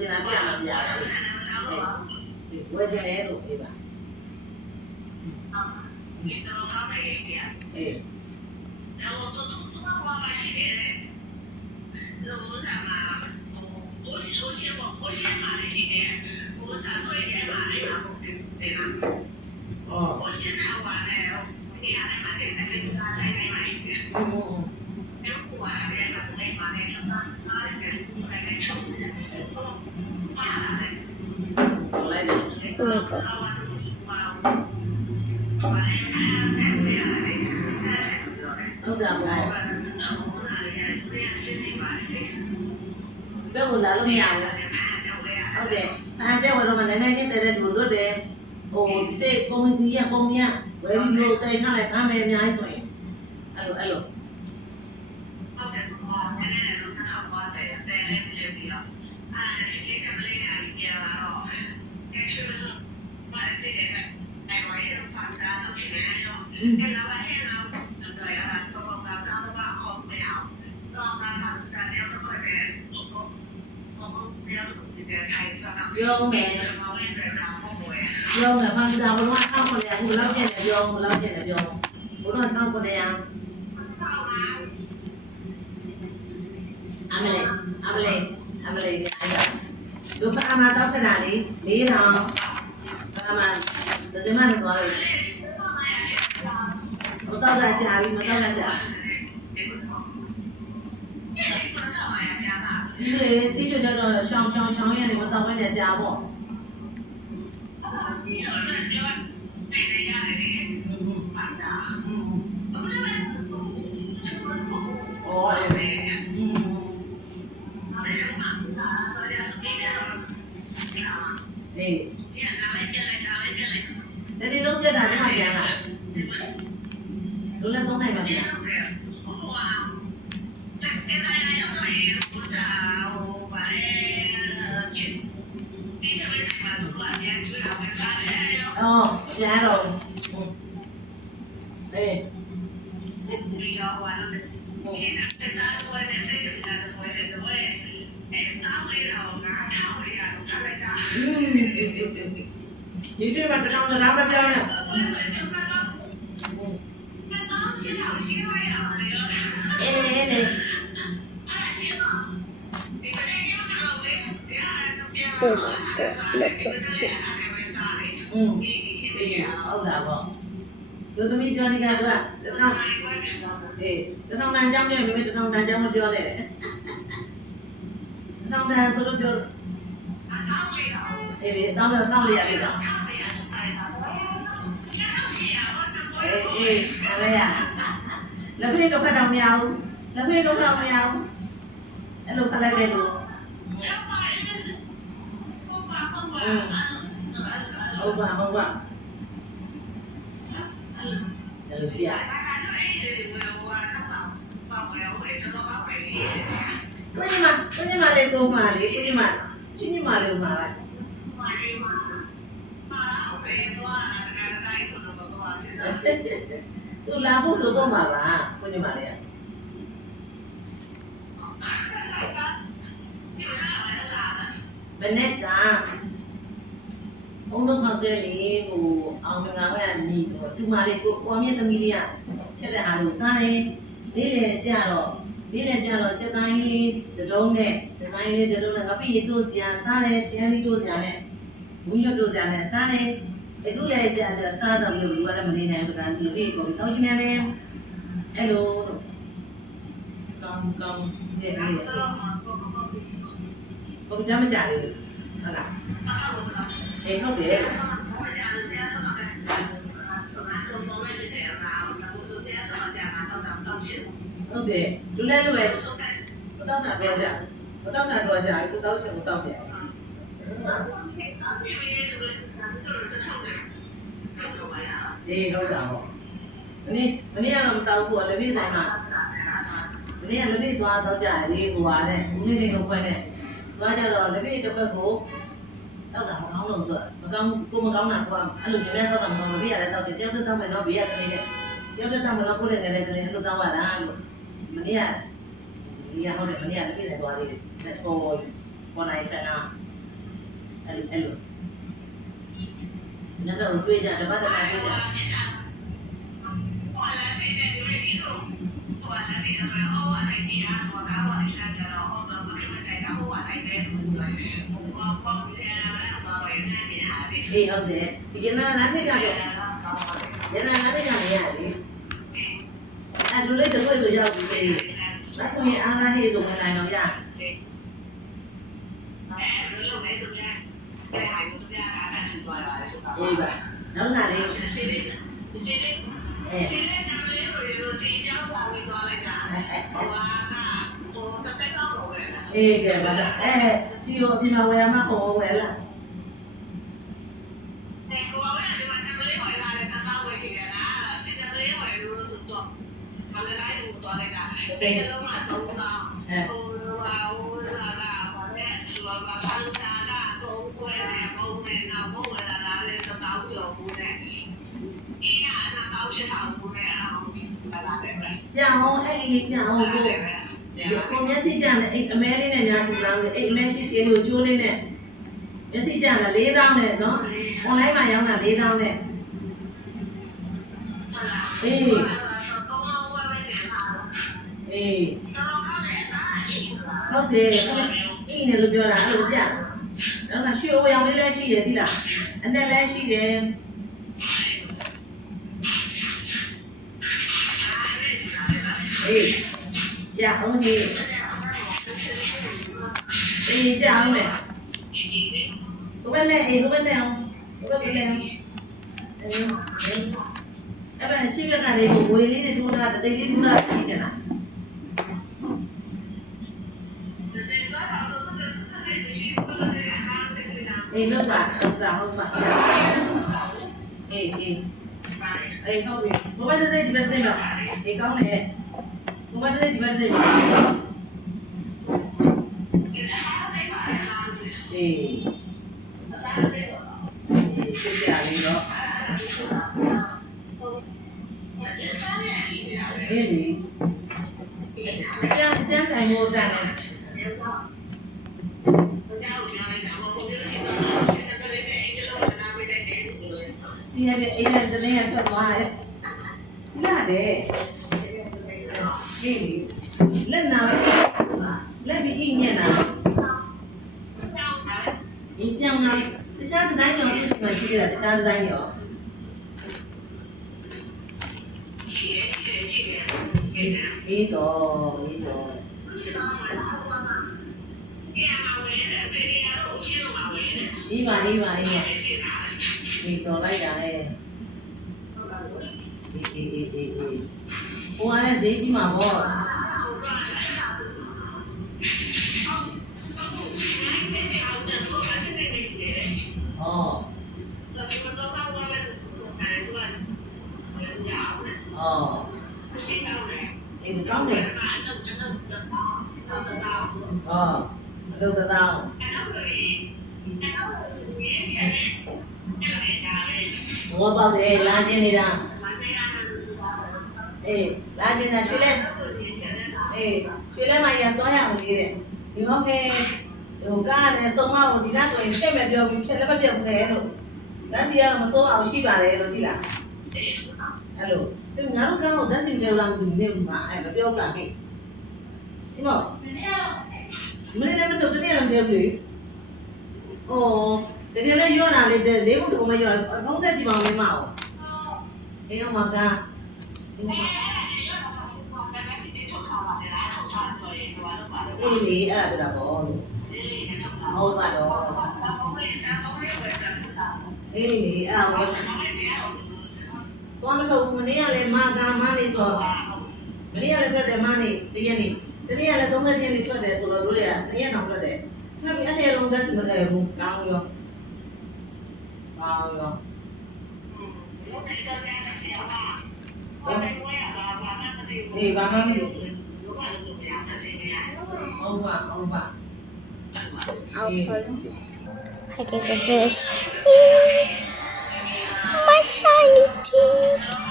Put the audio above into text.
ချင်တာပြမှာပြရတယ်ဝယ်ချင်တယ်လို့ပြောပါအေးတော့တော့မရှိတယ်လို့သာမှာ我先买的鞋，我才会再买那个对吧？哦，我现在玩的，你还得买点那个大菜来买鞋。要不玩的那个没买的，那个那个臭的，怕的。来的。ဟုတ်တယ်ဗျာဘယ်လိုလာလို့မရဘူးဟုတ်တယ်အားတဲ့ဝရမလည်းလည်းချင်းတဲ့လူတို့တယ်ဟိုစိတ်ကွန်မြူနီတီဝယ်ပြီးလို့တိုင်ထားလိုက်ဖမ်းမယ်အများကြီးဆိုရင်အဲ့လိုဟုတ်တယ်ဘာလဲတော့တော့ပါတယ်တဲ့လည်းပြီးတော့အားရှိကမလေးရပြလာတော့အဲ့ဆိုတော့ဘာတဲ့တဲ့အဲ့ဝယ်ရဖန်တာတော့ရှိတယ်တော့အဲ့လာပါဟဲ့လားတော့ရတာတော့ဘာခေါ်မရအောင်တော့ငါမှတာတယ်တော့ခေါ်တယ်ပြောမယ်ဘာသာဘုရားထောက်ခေါ်တယ်ဘုလောက်ကျင်တယ်ပြောဘုလောက်ကျင်တယ်ပြောဘုတော့ထောက်ခေါ်တယ်အမလေးဒုဖာမတော့စတာလေး၄တောင်ဘာမှဒဇမနဲ့သွားလို့မတော့လာကြပြီမတော့လာကြဒီလေစီးကြတော့ရှောင်းရနေမတော့မနဲ့ကြာပေါ့ဒီလုံးပြတာဒီမှာပြန်လာလုံးလည်းသုံးနိုင်ပါဗျာအော်ပြန်တော့အေးဒီစီမှာတောင်းတာမပြောနဲ့Let's go. ဟုတ်တာပေါ့လူသမီးပြောနေကြတော့တထောင်တန်းကြောင်းပြောမိမတထောင်တန်းကြောင်းမပြောနဲ့တထောင်တန်းဆိုလို့ပြောအေးတောင်းတော့တောင်းလိုက်ရပြီတော့အေးอะไรอ่ะလက်ဖေးတော့ဖတ်တော့မရဘူးလက်ဖေးတော့ဖတ်တော့မရဘူးအဲ့လိုဖတ်လိုက်တယ်လို့ဟုတ်ပါအဲ့လိုဖြစ်ရကိုကြီးမလေးကိုမလေးကိုကြီးမချင်းကြီးမလေးကိုမလိုက်သူလာဖို့ဆိုတော့မှာပါကိုကြီးမလေးမနေ့ကဘုံတော့ခေါက်ဆဲလေးဟိုအောင်ငါဘက်ညီဟိုတူမလေးကိုပေါ်မြင့်သမီးလေးကချက်တဲ့အားလို့စားတယ်လေးလေကြတော့စက်တိုင်းလေးတတုံးနဲ့ငါပြည့်တို့စရာစားတယ်ပြန်ပြီးတို့စရာနဲ့ဝင်းရွတ်တို့စရာနဲ့စားတယ်အခုလည်းကြတော့စားတော့လို့လူကလည်းမနေနိုင်ဘူးဒါဆိုလို့ပြေကိုတောင်းချင်တယ်အဲ့လိုကောင်းတဲ့လေးဘုံကြမ်းမကြလေးဟုတ်လားအေးဟုတ်တယ်ဟုတ်တယ်လူလဲလူပဲမတော့တာတော့ကြာကိုတောင်းချင်ကိုတောင်းတယ်အေးဟုတ်တာပေါ့မနေ့ကတော့မတောင်းဘူးလက်ပြဆိုင်မှာမနေ့ကလက်ပြသွားတော့ကြာလေဟိုပါနဲ့ဦးနေနေကိုဖွင့်နဲ့သွားကြတော့လက်ပြတစ်ပတ်ကိုတောက်တာမကောင်းလို့ဆိုမကောင်းကိုမကောင်းတာကွာအဲ့လိုမျိုးလဲတော့မလို့ပြရတယ်တော့တယောက်တစ်တောက်မယ်တော့ဘေးရကနေတယ်တယောက်တစ်တောက်မလို့ကိုယ်လည်းငယ်အဲ့လိုတောင်းရတာလို့မနေ့ကဒီဟုတ်တယ်မနေ့ကလက်ပြဆိုင်သွားသေးတယ်ဆိုပေါ်နိုင်စနာ အဲ့လိုနောက်တော့တွေ့ကြတပတ်တစ်ခါတွေ့ကြအေးဟုတ်တယ်ဒီကနေ့နားထိကြတော့ညနာနားထိကြနေရတယ်အဲ့လိုလေးတော့ဆိုရောက်ပြီလက်ဆိုရင်အားလာဟေးဆိုဝင်နိုင်တော့ရအေးပါနောက်လာလေးအေးကဲပါစီယိုအပြင်မှာဝယ်ရမှာပေါ့ဝယ်လားညောင်းအဲ့ဒီညောင်းကိုမျက်စိကြနဲ့အဲ့အမဲလေးနဲ့ညာထူလောင်းနဲ့အဲ့အမဲရှိရှိလို့ကျိုးလေးနဲ့မျက်စိကြနဲ့4000နဲ့နော် online မှာရောင်းတာ4000နဲ့အေးအေးဟုတ်တယ်အေးနဲ့လို့ပြောတာအဲ့လိုပြနောက်ကရွှေအိုရောင်လေးလည်းရှိတယ်ဒီလားအနဲ့လည်းရှိတယ်အေးရအောင်ကြီးအေးကြောင်းမယ်ဘယ်လဲအေးဘယ်လဲအောင်ဘယ်လဲအောင်အဲ့ဒါရှိရတာလေးကိုဝေးလေးနဲ့ထိုးတာတစ်စိမ့်လေးထိုးတာကြည့်ကြလားအေးလောက်ပါဟုတ်ပါအေးဟုတ်ပြီဘယ်မှာစိတ်ဒီဘက်စိတ်တော့အေးကောင်းတယ်ဘယ်မှာစိတ်ဒီဘက်စိတ်အေးစစ်စရာလေးတော့အေးလေအကျန်းတိုင်မိုးစားတယ်ပြည့်ပြည့်အိမ်နဲ့တနေ့ကထွက်သွားတယ်ရတယ်ဒီလက်နာပဲလက်ပြီးအိမ်ညံ့တာဒီပြောင်းတာတခြားဒီဇိုင်းရောရှိတယ်တခြားဒီဇိုင်းရောအေးတော့အေးပါဒီတော့လိုက်တာလေအေးဟိုကလည်းဈေးကြီးမှာပေါ့အေးကောင်းတယ်အလုပ်တောင်းဘောပေါက်တယ်လာချင်းနေတာအေးလာချင်းတာရွှေလဲရွှေလဲမှရတော့ရအောင်လေးတဲ့ဒီဟုတ်ကဲဟိုကားနဲ့စုံမအောင်ဒီကဆိုရင်တက်မဲ့ပြောပြီးဖြက်လည်းမပြတ်ဘူးခဲလို့လက်စီကတော့မစိုးအောင်ရှိပါတယ်လို့သိလားအဲ့လိုသူငါတို့ကောင်းလက်စီကြောက်လာမှုနေမှာအဲ့မပြောကြပြီဒီမောမနေ့လည်းမစိုးတနေ့လည်းမပြောဘူးလေတကယ်လည်းရောတာလေးတဲ့လေးခုတုံးမရောဖုံးဆက်ကြည့်ပါဦးမမအောင်အေးအောင်မကအေးလေအဲ့ဒါပြောတာပေါ့လို့ဟုတ်ပါတော့အေးလေအဲ့ဒါပေါ့ဘာမလို့မနေ့ကလည်းမာကာမလေးဆိုမနေ့ကလည်းထွက်တယ်မနေ့တရက်နေ့တနေ့ကလည်း30ရက်နေ့ထွက်တယ်ဆိုတော့တို့ရတရက်တော့ထွက်တယ်ခါပြီးအဲ့ဒီလုံးလက်စမလဲဘူးကောင်းရောအေးဘာမှမလုပ်ဘူးဟုတ်ပါ I'll post this. I guess a fish. My shiny teeth.